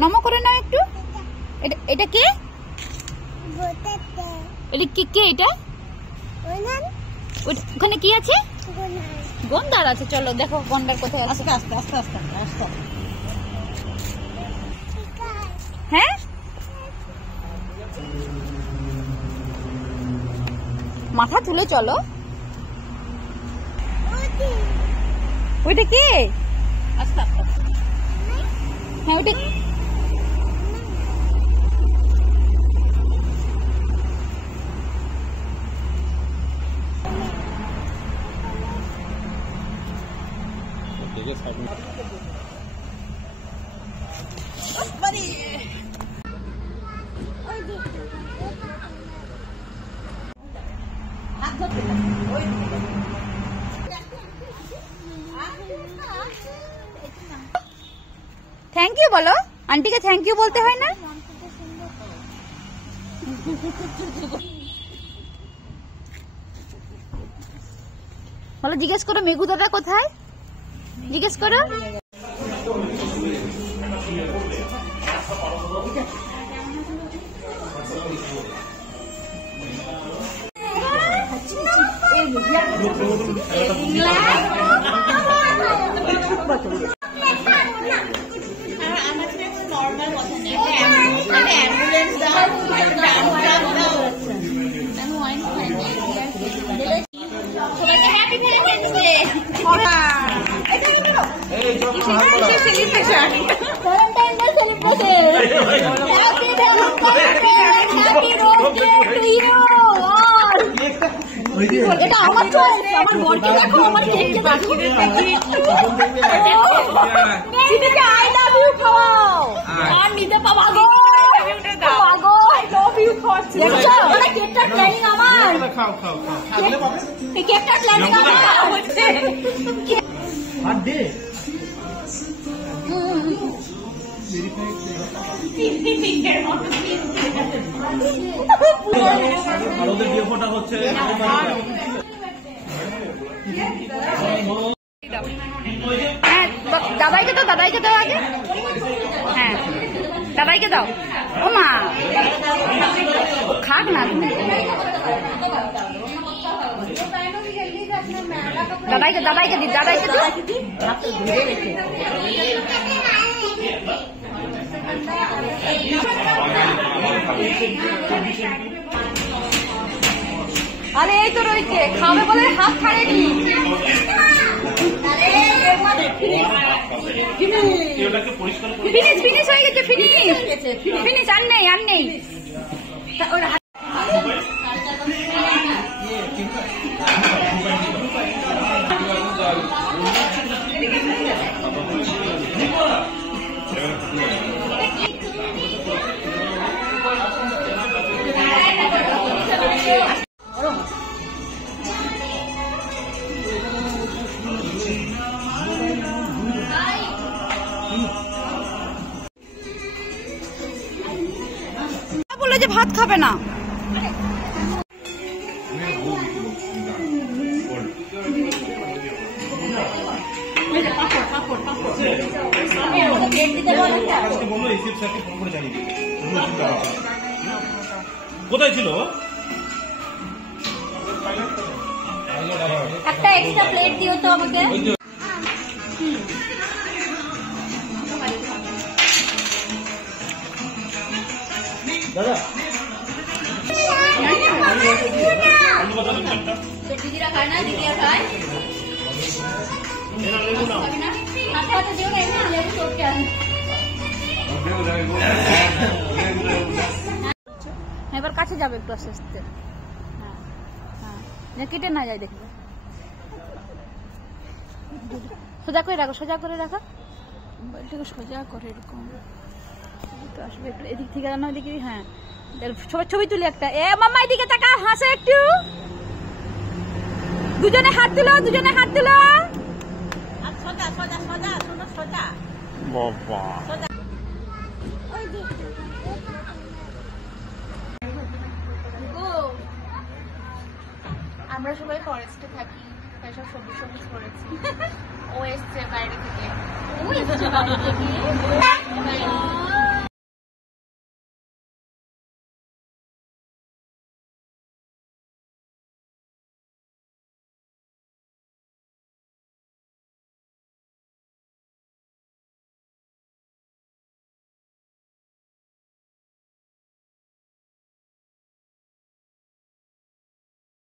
নমো করে নাও একটু। এটা কে? এটা কে? এটা ওখানে কি আছে? গন্ডার আছে। চলো দেখো গন্ডার কোথায় আছে। আস্তে আস্তে আস্তে আস্তে। হ্যাঁ মাথা তুলে চলো। ওইটা কে? আস্তে আস্তে। হ্যাঁ ওইটা থ্যাংক ইউ বলো। আন্টিকে থ্যাংক ইউ বলতে হয় না? বলো, জিজ্ঞেস করো মেঘু দাদা কোথায়, জিজ্ঞেস করো। এটা আমার চয়েস, আমার বরকে দেখো, আমার কেককে দেখো, আই লাভ ইউ খাও আর নিতে পাবো গো, পাগো আই লাভ ইউ খাচ্ছি। দেখছো মানে কেকটা প্ল্যানিং আমার, খাও খাও খাও, এই কেকটা প্ল্যানিং আমার হচ্ছে আর দে দাদাইকে দাও, দাদাইকে দাও আগে। হ্যাঁ দাদাইকে দাও। ও মা খাক না, দাদাইকে দাদাইকে দি, দাদাইকে দাও। আরে এই তো রয়েছে, খাবে বলে হাত ছাড়েনি। ফিনিশ ফিনিশ হয়ে গেছে, ফিনিশ ফিনিশ, আর নেই আর নেই। বললো যে ভাত খাবে না। কোথায় ছিল? একটা এক্সট্রা প্লেট দিও তো আমাকে। দাদা দিদিরা খায় না, দিদিরা খায় এবার কাছে যাবে একটু আস্তে আস্তে। হ্যাঁ হ্যাঁ কেটে না যায়, দেখবে। সোজা করে রাখো, সোজা করে রাখো, মোবাইলটাকে সোজা করে এরকম আসবে একটু এদিক থেকে জানো, এদিকে। হ্যাঁ ছবি তুলি একটা। এ মাম্মা এদিকে তাকা, হাসো একটু। দুজনে হাত তুলো, দুজনে হাত তুলো। সোজা সোজা সোজা সোজা সোজা বাবা। আমরা সবাই ফরেস্টে থাকি, তাই সব সবুজ সবুজ করেছি। ও এসছে বাইরে থেকে,